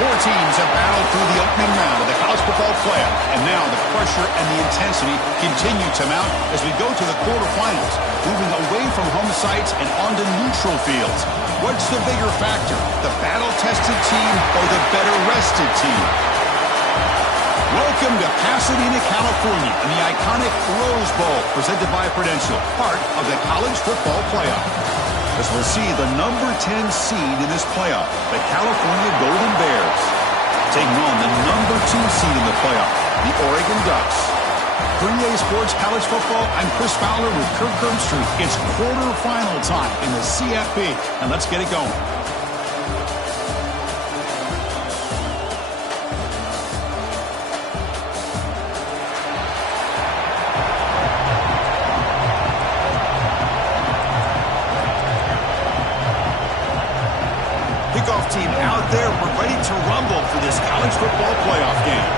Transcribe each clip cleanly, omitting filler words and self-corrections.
Four teams have battled through the opening round of the college football playoff, and now the pressure and the intensity continue to mount as we go to the quarterfinals, moving away from home sites and onto neutral fields. What's the bigger factor, the battle-tested team or the better-rested team? Welcome to Pasadena, California, and the iconic Rose Bowl, presented by Prudential, part of the college football playoff. As we'll see the number 10 seed in this playoff, the California Golden Bears, taking on the number 2 seed in the playoff, the Oregon Ducks. For EA Sports College Football, I'm Chris Fowler with Kirk Herbstreit. It's quarterfinal time in the CFP, and let's get it going. Kickoff team out there. We're ready to rumble for this college football playoff game.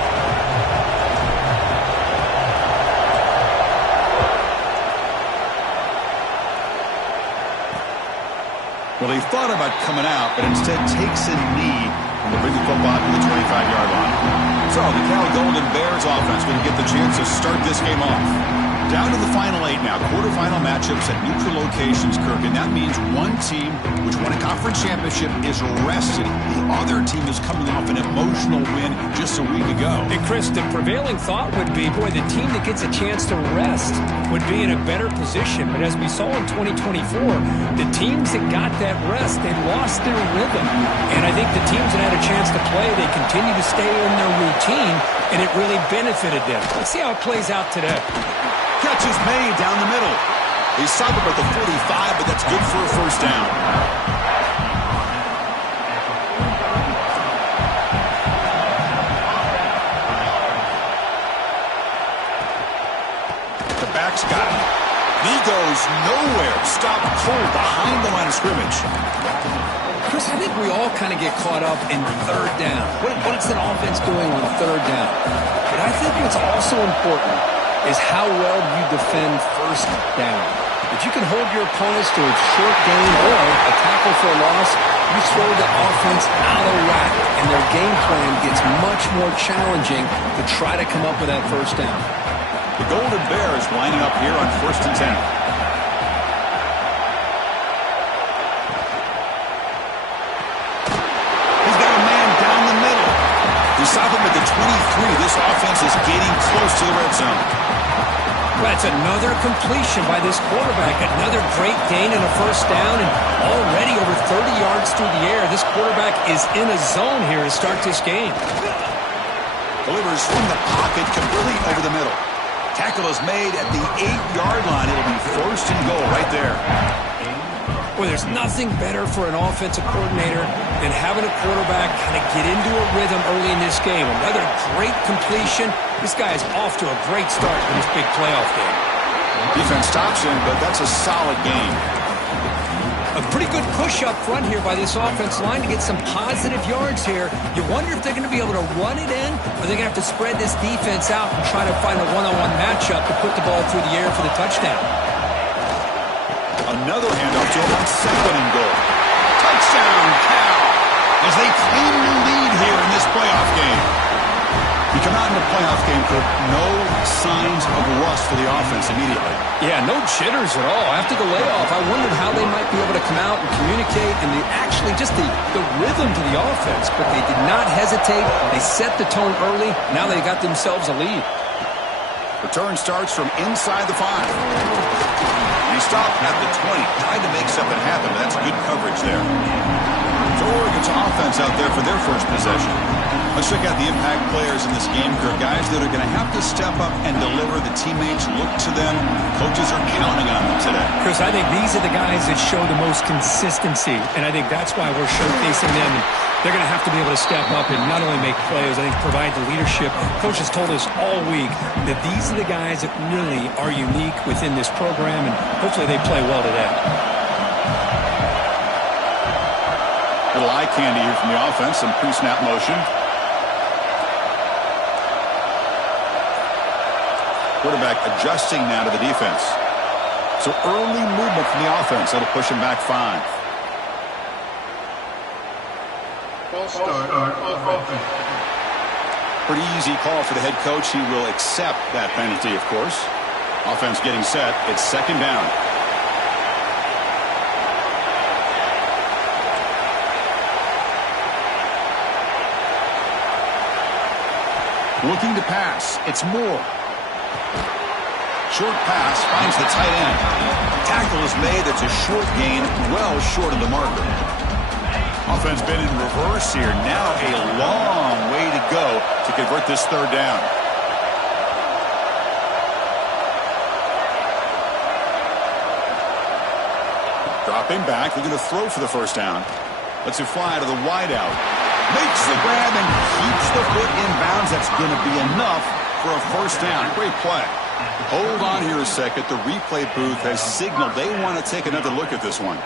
Well, he thought about coming out, but instead takes a knee and will bring the football to the 25-yard line. So the Cal Golden Bears offense going to get the chance to start this game off. Down to the final 8 now. Quarterfinal matchups at neutral locations, Kirk, and that means one team which won a conference championship is rested. The other team is coming off an emotional win just a week ago. And Chris, the prevailing thought would be, boy, the team that gets a chance to rest would be in a better position. But as we saw in 2024, the teams that got that rest, they lost their rhythm. And I think the teams that had a chance to play, they continue to stay in their routine, and it really benefited them. Let's see how it plays out today. Catch is made down the middle. He stopped him at the 45, but that's good for a first down. The back's got him. He goes nowhere. Stopped cold behind the line of scrimmage. Chris, I think we all kind of get caught up in third down. What's an offense doing on third down? But I think what's also important is how well you defend first down. If you can hold your opponents to a short gain or a tackle for a loss, you throw the offense out of whack, and their game plan gets much more challenging to try to come up with that first down. The Golden Bears lining up here on 1st and 10. He's got a man down the middle. You stop him at the 23. This offense is getting close to the red zone. That's another completion by this quarterback. Another great gain and a first down, and already over 30 yards through the air. This quarterback is in a zone here to start this game. Delivers from the pocket completely over the middle. Tackle is made at the 8-yard line. It'll be 1st and goal right there. Well, there's nothing better for an offensive coordinator than having a quarterback kind of get into a rhythm early in this game. Another great completion. This guy is off to a great start in this big playoff game. Defense stops him, but that's a solid game. A pretty good push up front here by this offense line to get some positive yards here. You wonder if they're going to be able to run it in, or they're going to have to spread this defense out and try to find a one-on-one matchup to put the ball through the air for the touchdown. Another handoff to him on 2nd and goal. Touchdown, Cal, as they claim the lead here in this playoff game. You come out in the playoff game, Kirk, no signs of rust for the offense immediately. Yeah, no jitters at all. After the layoff, I wondered how they might be able to come out and communicate and actually just the rhythm to the offense. But they did not hesitate. They set the tone early. Now they got themselves a lead. Return starts from inside the 5. He stopped at the 20, tried to make something happen, but that's good coverage there. So Oregon's offense out there for their first possession. Let's check out the impact players in this game, Kirk. Guys that are going to have to step up and deliver. The teammates look to them. Coaches are counting on them today. Chris, I think these are the guys that show the most consistency, and I think that's why we're showcasing them. They're going to have to be able to step up and not only make plays, I think provide the leadership. Coaches told us all week that these are the guys that really are unique within this program, and hopefully they play well today. Little eye candy here from the offense, some pre-snap motion. Quarterback adjusting now to the defense. So early movement from the offense. That'll push him back 5. False start offense. Pretty easy call for the head coach. He will accept that penalty, of course. Offense getting set. It's second down. Looking to pass. It's Moore. Short pass finds the tight end. Tackle is made. That's a short gain, well short of the marker. Offense been in reverse here. Now a long way to go to convert this third down. Dropping back. They're going to throw for the first down. Lets it fly to the wideout. Makes the grab and keeps the foot in bounds. That's going to be enough for a first down. Great play. Hold on here a second. The replay booth has signaled they want to take another look at this one.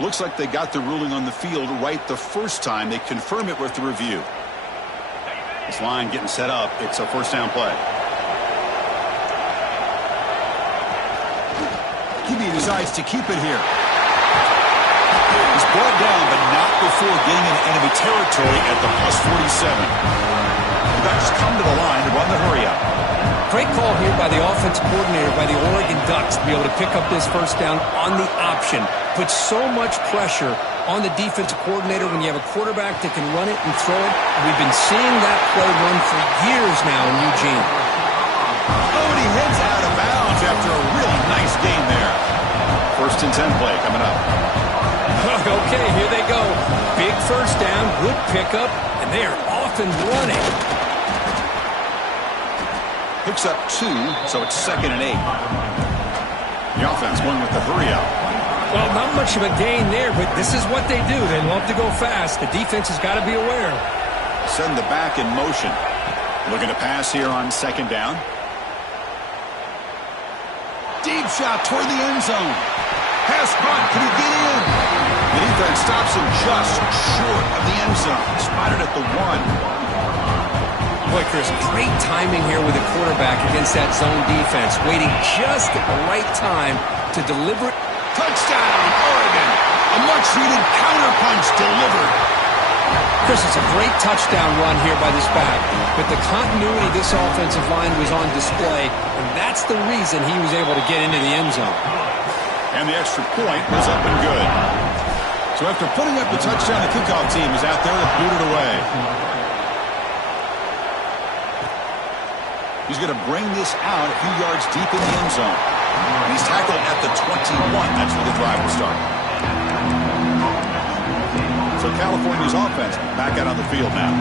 Looks like they got the ruling on the field right the first time. They confirm it with the review. This line getting set up. It's a first down play. QB decides to keep it here. He's brought down, but not before getting into enemy territory at the +47. The Ducks come to the line to run the hurry up. Great call here by the offense coordinator by the Oregon Ducks to be able to pick up this first down on the option. Puts so much pressure on the defensive coordinator when you have a quarterback that can run it and throw it. We've been seeing that play run for years now in Eugene. Oh, and he heads out of bounds after a really nice gain there. First and 10 play coming up. Okay, here they go. Big first down, good pickup, and they are off and running. Picks up 2, so it's 2nd and 8. The offense going with the hurry out. Well, not much of a gain there, but this is what they do. They love to go fast. The defense has got to be aware. Send the back in motion. Looking to pass here on second down. Deep shot toward the end zone. Pass caught. Can he get in? The defense stops him just short of the end zone. Spotted at the 1. Boy, Chris, great timing here with the quarterback against that zone defense. Waiting just at the right time to deliver it. Touchdown, Oregon. A much-needed counterpunch delivered. Chris, it's a great touchdown run here by this back, but the continuity of this offensive line was on display, and that's the reason he was able to get into the end zone. And the extra point was up and good. So after putting up the touchdown, the kickoff team is out there to boot it away. He's going to bring this out a few yards deep in the end zone. He's tackled at the 21. That's where the drive will start. So California's offense back out on the field now.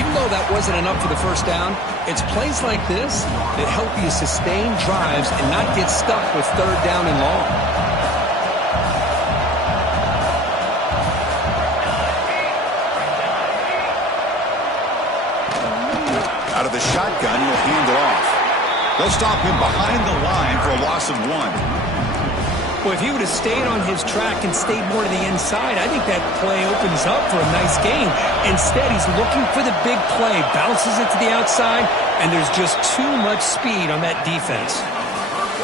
Even though that wasn't enough for the first down, it's plays like this that help you sustain drives and not get stuck with third down and long. Out of the shotgun, he'll hand it off. They'll stop him behind the line for a loss of 1. Well, if he would have stayed on his track and stayed more to the inside, I think that play opens up for a nice gain. Instead, he's looking for the big play, bounces it to the outside, and there's just too much speed on that defense.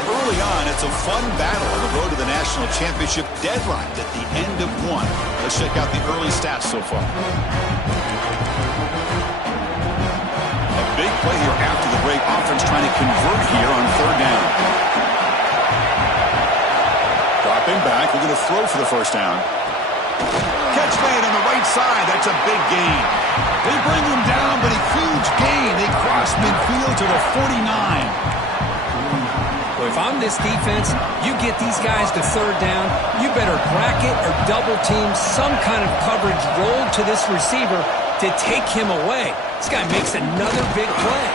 Early on, it's a fun battle on the road to the national championship deadline at the end of 1. Let's check out the early stats so far. Big play here after the break. Offense trying to convert here on third down. Dropping back. We're going to throw for the first down. Catch made on the right side. That's a big gain. They bring him down, but a huge gain. They cross midfield to the 49. Well, if I'm this defense, you get these guys to third down, you better bracket or double team some kind of coverage roll to this receiver to take him away. This guy makes another big play.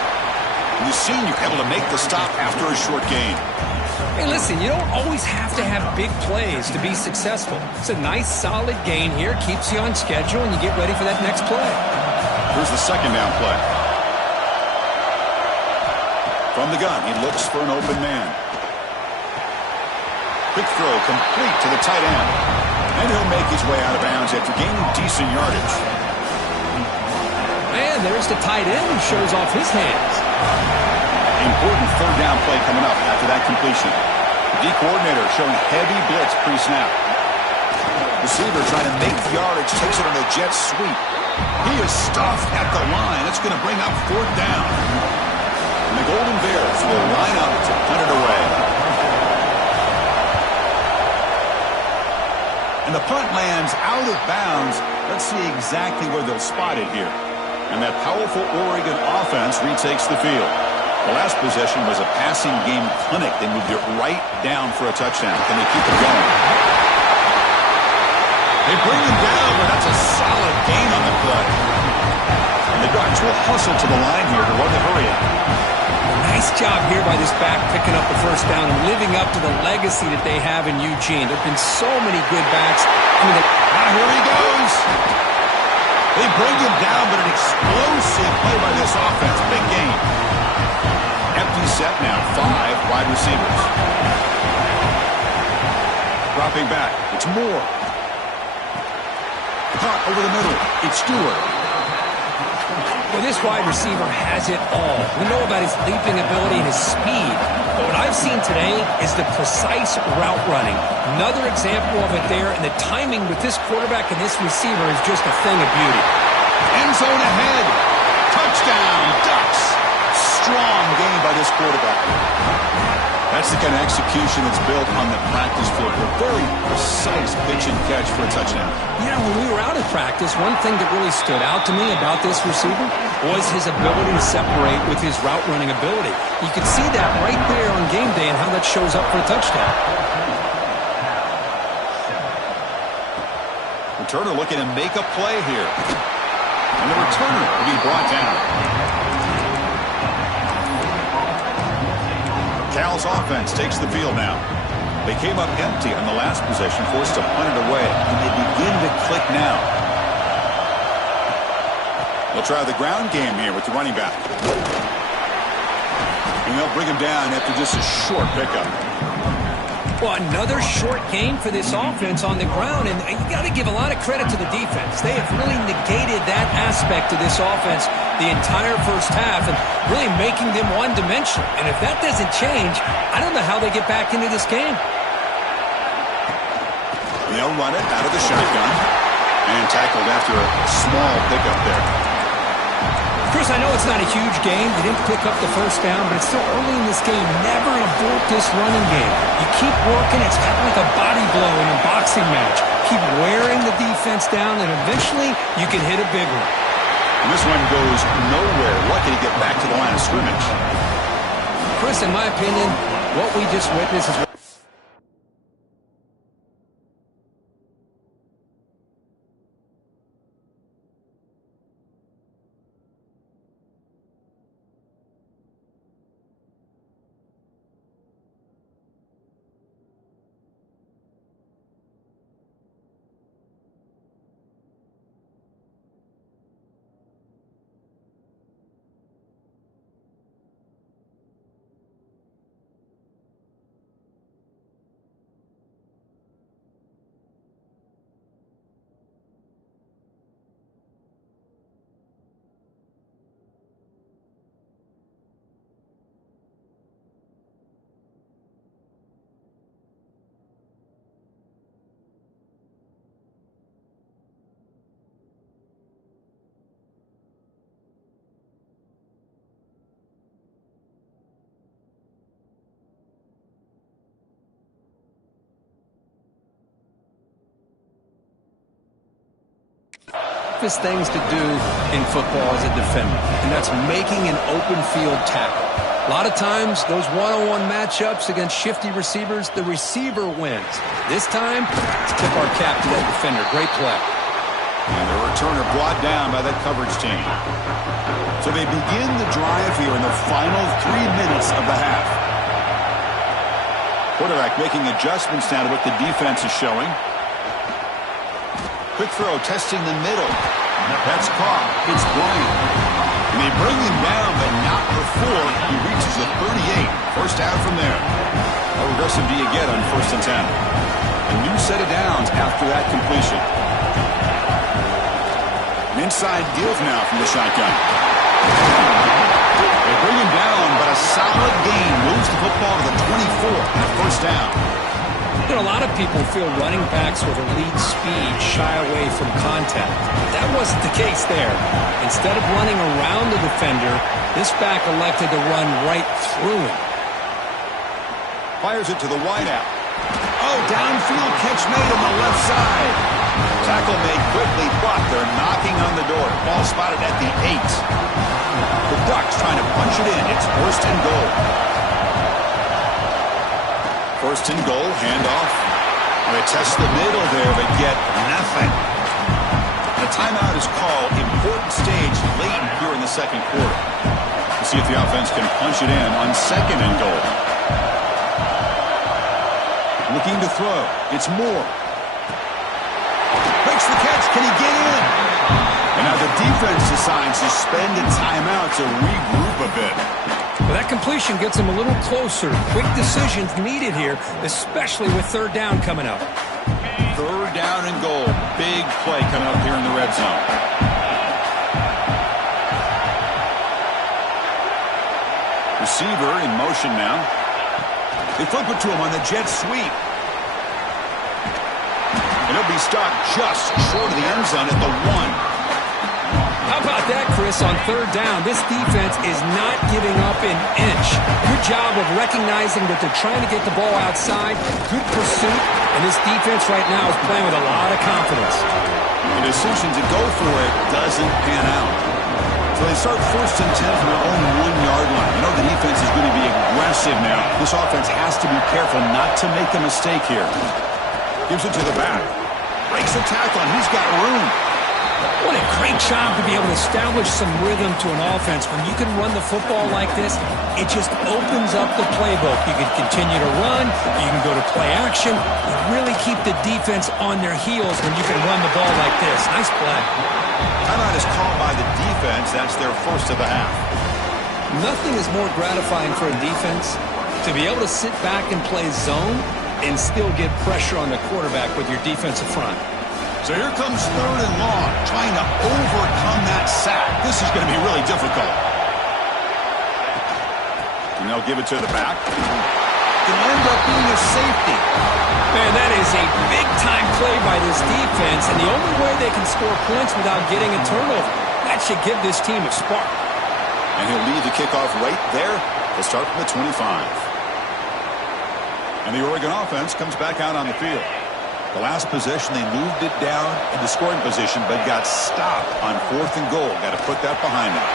The senior able to make the stop after a short gain. Hey, listen, you don't always have to have big plays to be successful. It's a nice, solid gain here. Keeps you on schedule, and you get ready for that next play. Here's the second down play. From the gun, he looks for an open man. Quick throw complete to the tight end. And he'll make his way out of bounds after gaining decent yardage. And there's the tight end who shows off his hands. Important third down play coming up after that completion. The D-coordinator showing heavy blitz pre-snap. Receiver trying to make the yardage, takes it on a jet sweep. He is stuffed at the line. It's going to bring up 4th down. And the Golden Bears will line up to punt it away. And the punt lands out of bounds. Let's see exactly where they'll spot it here. And that powerful Oregon offense retakes the field. The last possession was a passing game clinic. They moved it right down for a touchdown. Can they keep it going? They bring him down, but that's a solid gain on the play. And the Ducks will hustle to the line here to run the hurry up. Nice job here by this back picking up the first down and living up to the legacy that they have in Eugene. There have been so many good backs. Here he goes. They bring him down, but an explosive play by this offense. Big game. Empty set now. 5 wide receivers. Dropping back. It's Moore. Caught over the middle. It's Stewart. Well, this wide receiver has it all. We know about his leaping ability and his speed. But what I've seen today is the precise route running. Another example of it there, and the timing with this quarterback and this receiver is just a thing of beauty. End zone ahead. Touchdown, Ducks. Strong game by this quarterback. That's the kind of execution that's built on the practice field. A very precise pitch and catch for a touchdown. Yeah, when we were out at practice, one thing that really stood out to me about this receiver was his ability to separate with his route running ability. You could see that right there on game day and how that shows up for a touchdown. Returner looking to make a play here. And the returner will be brought down. Cal's offense takes the field now. They came up empty on the last possession, forced to punt it away, and they begin to click now. They'll try the ground game here with the running back. And they'll bring him down after just a short pickup. Well, another short game for this offense on the ground, and you got to give a lot of credit to the defense. They have really negated that aspect of this offense the entire first half and really making them one-dimensional. And if that doesn't change, I don't know how they get back into this game. They'll run it out of the shotgun and tackled after a small pickup there. Chris, I know it's not a huge game. They didn't pick up the first down, but it's still early in this game. Never abort this running game. You keep working. It's kind of like a body blow in a boxing match. Keep wearing the defense down, and eventually you can hit a big one. And this one goes nowhere. Lucky to get back to the line of scrimmage. Chris, in my opinion, what we just witnessed is things to do in football as a defender, and that's making an open field tackle. A lot of times, those one-on-one matchups against shifty receivers, the receiver wins. This time, let's tip our cap to that defender. Great play. And the returner brought down by that coverage team. So they begin the drive here in the final 3 minutes of the half. Quarterback making adjustments now to what the defense is showing. Quick throw, testing the middle. That's caught. It's Bryant. And they bring him down, but not before he reaches the 38. First down from there. How aggressive do you get on 1st and 10? A new set of downs after that completion. An inside give now from the shotgun. They bring him down, but a solid gain moves the football to the 24 and a first down. You know, a lot of people feel running backs with elite speed shy away from contact. That wasn't the case there. Instead of running around the defender, this back elected to run right through him. Fires it to the wideout. Oh, downfield catch made on the left side. Tackle made quickly, but they're knocking on the door. Ball spotted at the 8. The Ducks trying to punch it in. It's first and goal. First and goal, handoff. They test the middle there, but get nothing. The timeout is called. Important stage late here in the second quarter. We'll see if the offense can punch it in on second and goal. Looking to throw. It's Moore. Makes the catch. Can he get in? And now the defense decides to spend a timeout to regroup a bit. Well, that completion gets him a little closer. Quick decisions needed here, especially with third down coming up. Third down and goal. Big play coming up here in the red zone. Receiver in motion now. They flip it to him on the jet sweep. And he'll be stopped just short of the end zone at the 1. How about that, Chris, on third down? This defense is not giving up an inch. Good job of recognizing that they're trying to get the ball outside. Good pursuit, and this defense right now is playing with a lot of confidence. The decision to go for it doesn't pan out. So they start first and 10 from their own 1-yard line. You know the defense is going to be aggressive now. This offense has to be careful not to make a mistake here. Gives it to the back. Breaks the tackle, and he's got room. What a great job to be able to establish some rhythm to an offense. When you can run the football like this, it just opens up the playbook. You can continue to run. You can go to play action. You really keep the defense on their heels when you can run the ball like this. Nice play. Timeout is called by the defense. That's their first of the half. Nothing is more gratifying for a defense to be able to sit back and play zone and still get pressure on the quarterback with your defensive front. So here comes third and long, trying to overcome that sack. This is going to be really difficult. And they'll give it to the back. It'll end up being a safety. Man, that is a big-time play by this defense, and the only way they can score points without getting a turnover. That should give this team a spark. And he'll lead the kickoff right there to start from the 25. And the Oregon offense comes back out on the field. The last possession, they moved it down into scoring position, but got stopped on fourth and goal. Got to put that behind them.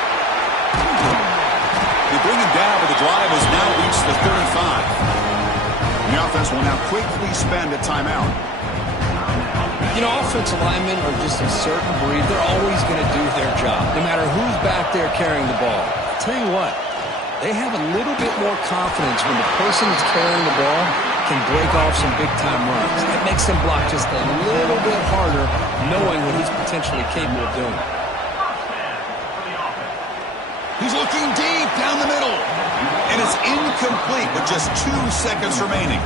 They bring him down, but the drive has now reached the 35. And the offense will now quickly spend a timeout. You know, offensive linemen are just a certain breed. They're always going to do their job, no matter who's back there carrying the ball. I'll tell you what, they have a little bit more confidence when the person that's carrying the ball can break off some big-time runs. It makes them block just a little bit harder, knowing what he's potentially capable of doing. He's looking deep down the middle. And it's incomplete with just 2 seconds remaining.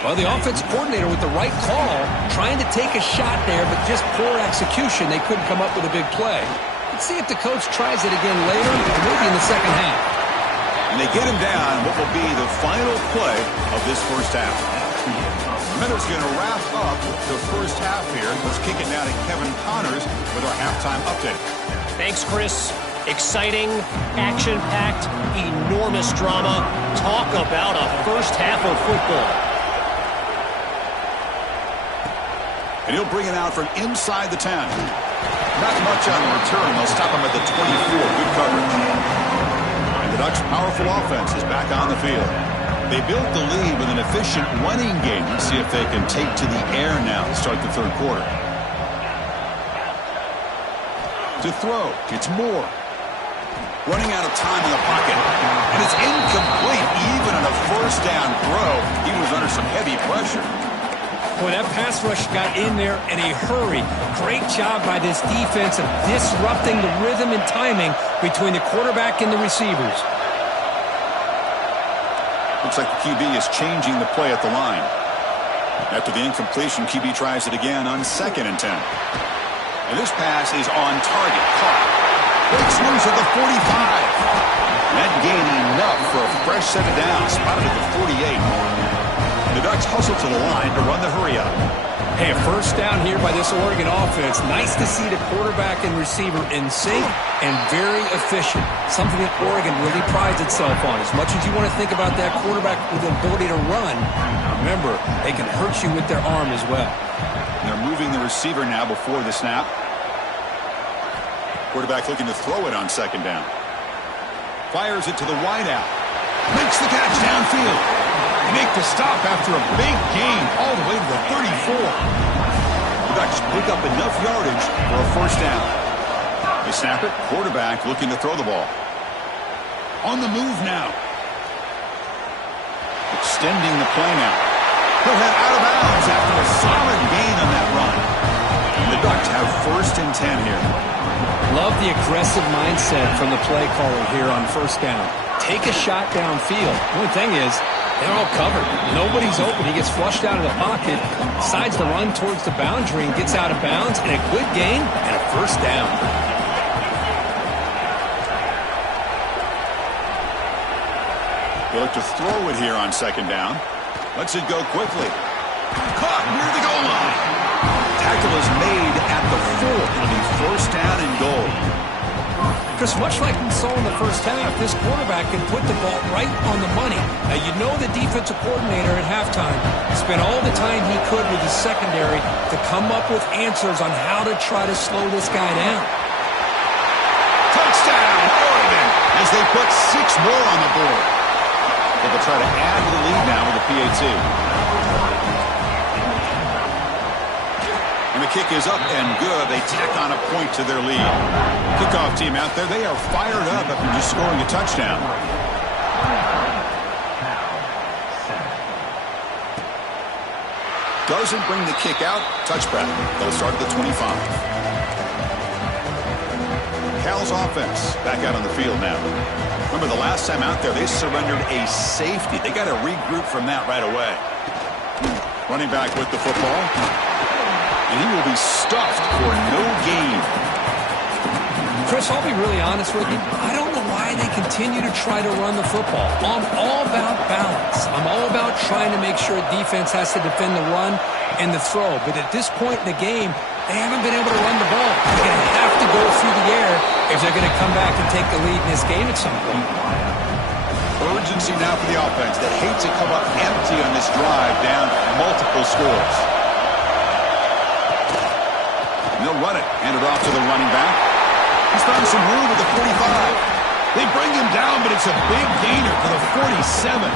Well, the offensive coordinator with the right call, trying to take a shot there, but just poor execution. They couldn't come up with a big play. Let's see if the coach tries it again later, maybe in the second half. And they get him down what will be the final play of this first half. Minutes going to wrap up the first half here. Let's kick it now to Kevin Connors with our halftime update. Thanks, Chris. Exciting, action-packed, enormous drama. Talk about a first half of football. And he'll bring it out from inside the 10. Not much on the return. They'll stop him at the 24. Good coverage. The Ducks' powerful offense is back on the field. They built the lead with an efficient running game. Let's see if they can take to the air now to start the third quarter. To throw, it's Moore. Running out of time in the pocket. And it's incomplete. Even on a first down throw, he was under some heavy pressure. Boy, that pass rush got in there in a hurry. Great job by this defense of disrupting the rhythm and timing between the quarterback and the receivers. Looks like the QB is changing the play at the line. After the incompletion, QB tries it again on second and 10. And this pass is on target. Caught. Breaks loose at the 45. That gain enough for a fresh set of downs. Spotted at the 48. The Ducks hustle to the line to run the hurry-up. Hey, a first down here by this Oregon offense. Nice to see the quarterback and receiver in sync and very efficient. Something that Oregon really prides itself on. As much as you want to think about that quarterback with the ability to run, remember, they can hurt you with their arm as well. They're moving the receiver now before the snap. Quarterback looking to throw it on second down. Fires it to the wideout. Makes the catch downfield. Make the stop after a big gain all the way to the 34. The Ducks pick up enough yardage for a first down. They snap it. Quarterback looking to throw the ball. On the move now. Extending the play now. He'll head out of bounds after a solid gain on that run. And the Ducks have first and 10 here. Love the aggressive mindset from the play caller here on first down. Take a shot downfield. The only thing is, they're all covered. Nobody's open. He gets flushed out of the pocket, decides to run towards the boundary and gets out of bounds, and a good gain and a first down. They look to throw it here on second down. Lets it go quickly. Caught near the goal line. Tackle is made at the 4. It'll be first down and goal. Chris, much like we saw in the first half, this quarterback can put the ball right on the money. Now, you know the defensive coordinator at halftime spent all the time he could with his secondary to come up with answers on how to try to slow this guy down. Touchdown, Oregon, as they put 6 more on the board. They'll try to add to the lead now with the PAT. And the kick is up and good. They tack on a point to their lead. Kickoff team out there. They are fired up after just scoring a touchdown. Doesn't bring the kick out. Touchback. They'll start at the 25. Cal's offense back out on the field now. Remember the last time out there, they surrendered a safety. They got to regroup from that right away. Running back with the football. And he will be stuffed for no gain. Chris, I'll be really honest with you. I don't know why they continue to try to run the football. I'm all about balance. I'm all about trying to make sure defense has to defend the run and the throw. But at this point in the game, they haven't been able to run the ball. They're going to have to go through the air if they're going to come back and take the lead in this game at some point. Urgency now for the offense that hates to come up empty on this drive down multiple scores. And they'll run it. Hand it off to the running back. He's found some room at the 45. They bring him down, but it's a big gainer for the 47.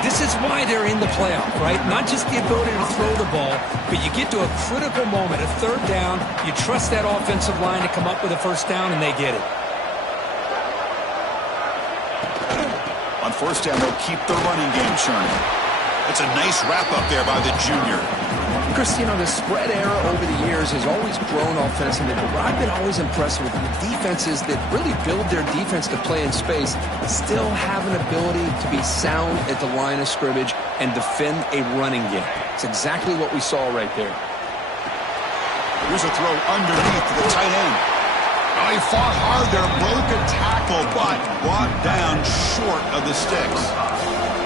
This is why they're in the playoff, right? Not just the ability to throw the ball, but you get to a critical moment, a third down, you trust that offensive line to come up with a first down, and they get it. On first down, they'll keep the running game churning. It's a nice wrap-up there by the junior. Chris, you know, the spread era over the years has always grown offensively, but what I've been always impressed with the defenses that really build their defense to play in space still have an ability to be sound at the line of scrimmage and defend a running game. It's exactly what we saw right there. Here's a throw underneath to the tight end. Oh, he fought hard there, broke a tackle, but brought down short of the sticks.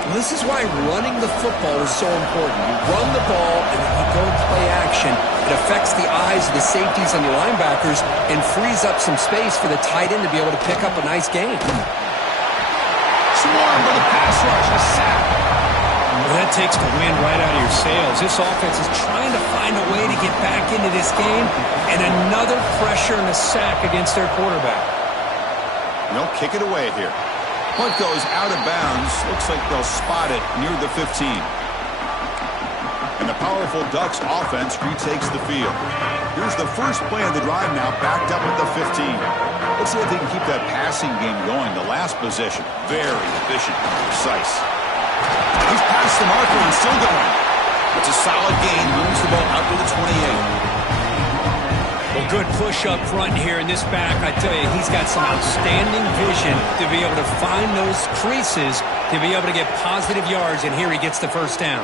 Well, this is why running the football is so important. You run the ball and then you go play action. It affects the eyes of the safeties and the linebackers and frees up some space for the tight end to be able to pick up a nice gain. Swarm with a pass rush, a sack. Well, that takes the wind right out of your sails. This offense is trying to find a way to get back into this game, and another pressure and a sack against their quarterback. And they'll kick it away here. Punt goes out of bounds. Looks like they'll spot it near the 15. And the powerful Ducks offense retakes the field. Here's the first play of the drive now, backed up at the 15. Let's see if they can keep that passing game going. The last possession, very efficient, precise. He's past the marker and still going. It's a solid gain, moves the ball out to the 28. Well, good push up front here in this back. I tell you, he's got some outstanding vision to be able to find those creases, to be able to get positive yards, and here he gets the first down.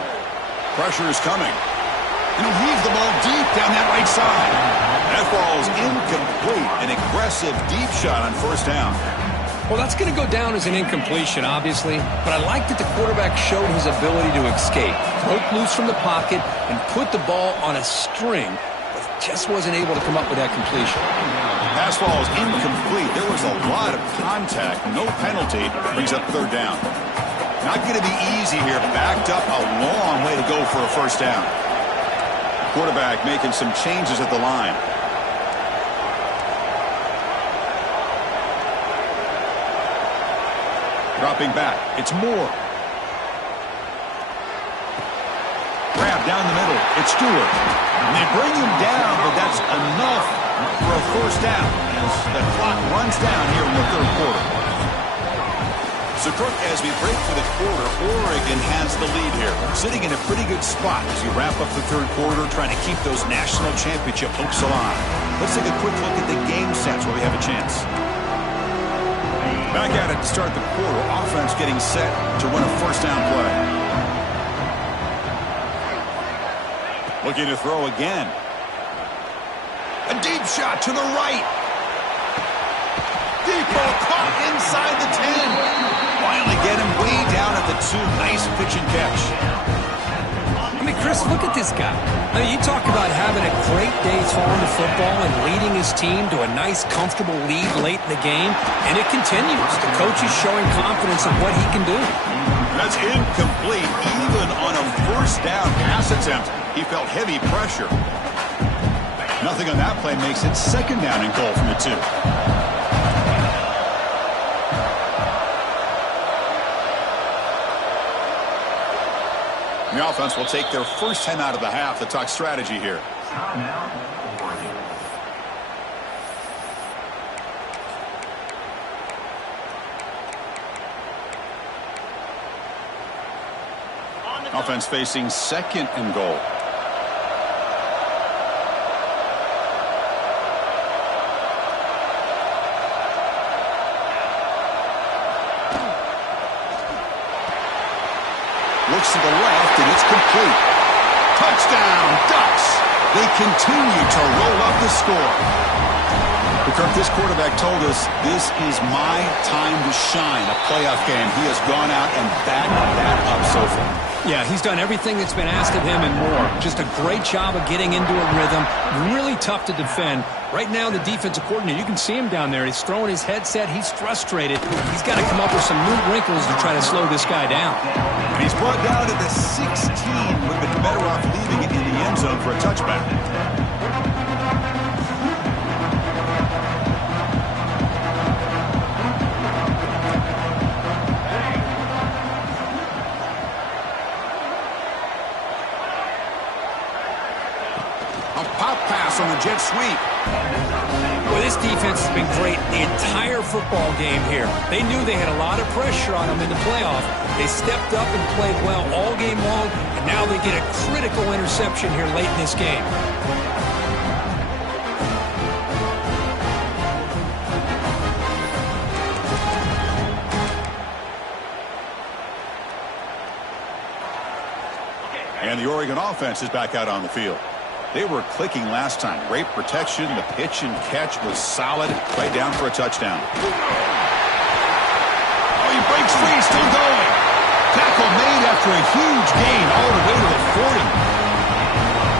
Pressure is coming. And he'll heave the ball deep down that right side. That ball is incomplete. An aggressive deep shot on first down. Well, that's going to go down as an incompletion, obviously, but I like that the quarterback showed his ability to escape, broke loose from the pocket, and put the ball on a string, but just wasn't able to come up with that completion. Pass ball is incomplete. There was a lot of contact. No penalty. Brings up third down. Not going to be easy here. Backed up a long way to go for a first down. Quarterback making some changes at the line. Dropping back. It's Moore. Grab down the middle. It's Stewart. And they bring him down, but that's enough for a first down as the clock runs down here in the third quarter. So, Kirk, as we break for the quarter, Oregon has the lead here, sitting in a pretty good spot as we wrap up the third quarter, trying to keep those national championship hopes alive. Let's take a quick look at the game stats where we have a chance. Back at it to start the quarter. Offense getting set to win a first down play. Looking to throw again. A deep shot to the right. Deep ball caught inside the 10. Finally get him way down at the 2. Nice pitch and catch. I mean, Chris, look at this guy. I mean, you talk about having a great day throwing the football and leading his team to a nice, comfortable lead late in the game, and it continues. The coach is showing confidence in what he can do. That's incomplete. Even on a first down pass attempt, he felt heavy pressure. Nothing on that play makes it second down and goal from the 2. The offense will take their first time out of the half to talk strategy here. Offense facing second and goal. Looks to the left, and it's complete. Touchdown, Ducks. They continue to roll up the score. Kirk, this quarterback told us this is my time to shine, a playoff game. He has gone out and backed that up so far. Yeah, he's done everything that's been asked of him and more. Just a great job of getting into a rhythm. Really tough to defend. Right now, the defensive coordinator, you can see him down there. He's throwing his headset. He's frustrated. He's got to come up with some new wrinkles to try to slow this guy down. And he's brought down to the 16. Would have been better off leaving it in the end zone for a touchback. On the jet sweep. Well, this defense has been great the entire football game here. They knew they had a lot of pressure on them in the playoff. They stepped up and played well all game long, and now they get a critical interception here late in this game. And the Oregon offense is back out on the field. They were clicking last time. Great protection. The pitch and catch was solid. Right down for a touchdown. Oh, he breaks free. Still going. Tackle made after a huge gain all the way to the 40.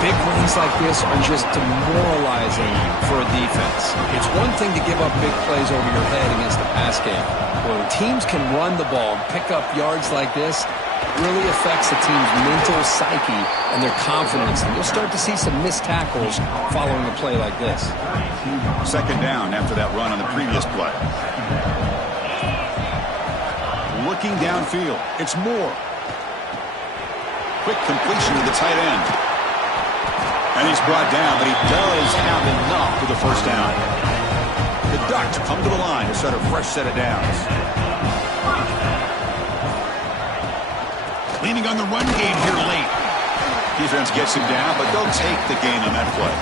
Big runs like this are just demoralizing for a defense. It's one thing to give up big plays over your head against the pass game. When teams can run the ball and pick up yards like this, really affects the team's mental psyche and their confidence. And you'll start to see some missed tackles following a play like this. Second down after that run on the previous play. Looking downfield. It's Moore. Quick completion to the tight end. And he's brought down, but he does have enough for the first down. The Ducks come to the line to set a fresh set of downs. Leaning on the run game here late. Defense gets him down, but they'll take the gain on that play.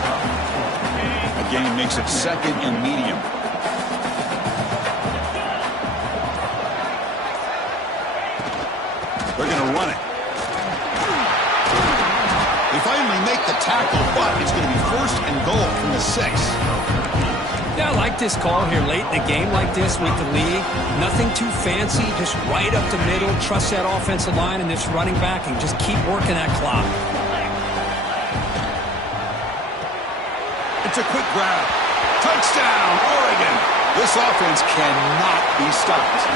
A gain makes it second and medium. They're going to run it. They finally make the tackle, but it's going to be first and goal from the 6. Yeah, I like this call here late in the game like this with the league. Nothing too fancy, just right up the middle. Trust that offensive line and this running back and just keep working that clock. It's a quick grab. Touchdown, Oregon. This offense cannot be stopped.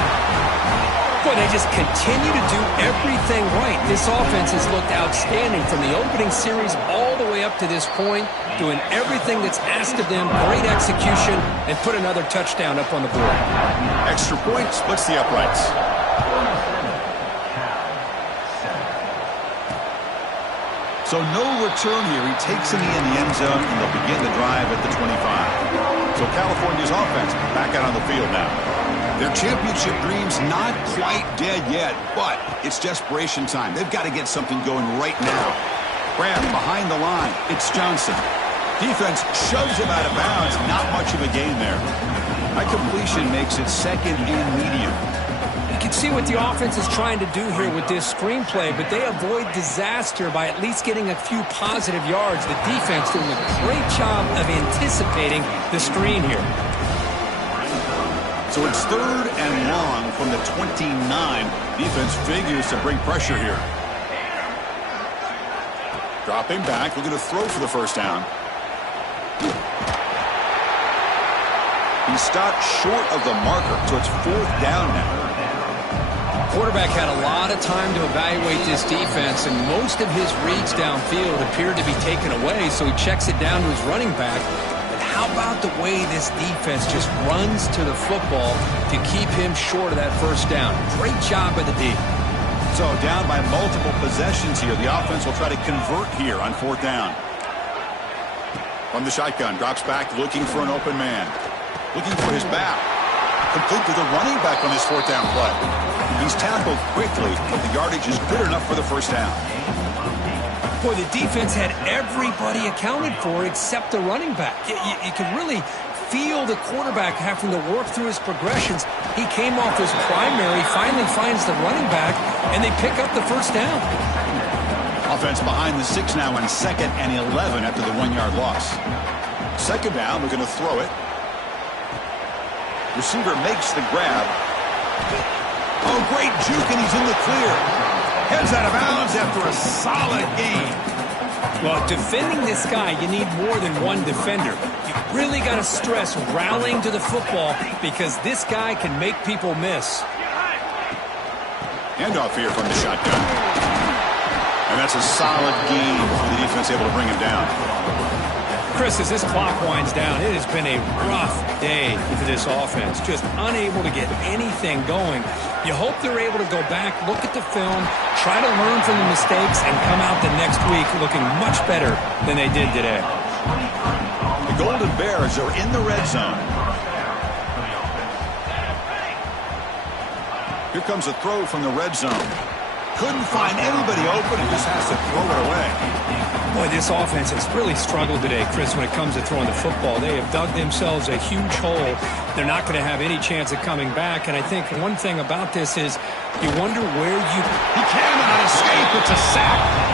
Boy, they just continue to do everything right. This offense has looked outstanding from the opening series all the way up to this point, doing everything that's asked of them, great execution, and put another touchdown up on the board. Extra point splits the uprights. So no return here. He takes it in the end zone, and they'll begin the drive at the 25. So California's offense back out on the field now. Their championship dreams not quite dead yet, but it's desperation time. They've got to get something going right now. Grab behind the line. It's Johnson. Defense shoves him out of bounds. Not much of a gain there. High completion makes it second and medium. You can see what the offense is trying to do here with this screenplay, but they avoid disaster by at least getting a few positive yards. The defense doing a great job of anticipating the screen here. So it's third and long from the 29. Defense figures to bring pressure here. Dropping back, looking to throw for the first down. He stopped short of the marker, so it's fourth down now. Quarterback had a lot of time to evaluate this defense, and most of his reads downfield appeared to be taken away, so he checks it down to his running back. How about the way this defense just runs to the football to keep him short of that first down? Great job by the D. So down by multiple possessions here. The offense will try to convert here on fourth down. From the shotgun, drops back looking for an open man. Looking for his back. Complete to the running back on this fourth down play. He's tackled quickly, but the yardage is good enough for the first down. Boy, the defense had everybody accounted for except the running back. You can really feel the quarterback having to work through his progressions. He came off his primary, finally finds the running back, and they pick up the first down. Offense behind the 6 now on 2nd and 11 after the 1-yard loss. Second down, we're going to throw it. Receiver makes the grab. Oh, great juke, and he's in the clear. Heads out of bounds after a solid gain. Well, defending this guy, you need more than one defender. You really got to stress rallying to the football because this guy can make people miss. Handoff here from the shotgun. And that's a solid gain for the defense able to bring him down. Chris, as this clock winds down, it has been a rough day for this offense. Just unable to get anything going. You hope they're able to go back, look at the film, try to learn from the mistakes, and come out the next week looking much better than they did today. The Golden Bears are in the red zone. Here comes a throw from the red zone. Couldn't find anybody open and just has to throw it away. Boy, this offense has really struggled today, Chris, when it comes to throwing the football. They have dug themselves a huge hole. They're not going to have any chance of coming back. And I think one thing about this is you wonder where you... He cannot escape. It's a sack.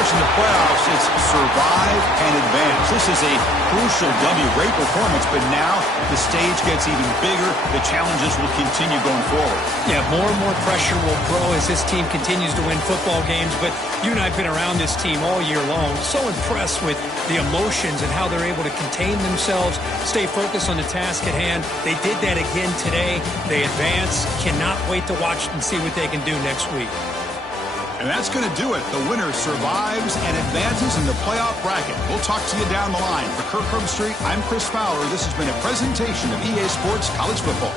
In the playoffs, it's survive and advance. This is a crucial W. Great performance, but now the stage gets even bigger. The challenges will continue going forward. Yeah, more and more pressure will grow as this team continues to win football games, but you and I have been around this team all year long. So impressed with the emotions and how they're able to contain themselves, stay focused on the task at hand. They did that again today. They advance. Cannot wait to watch and see what they can do next week. And that's going to do it. The winner survives and advances in the playoff bracket. We'll talk to you down the line. For Kirk Herbstreit, I'm Chris Fowler. This has been a presentation of EA Sports College Football.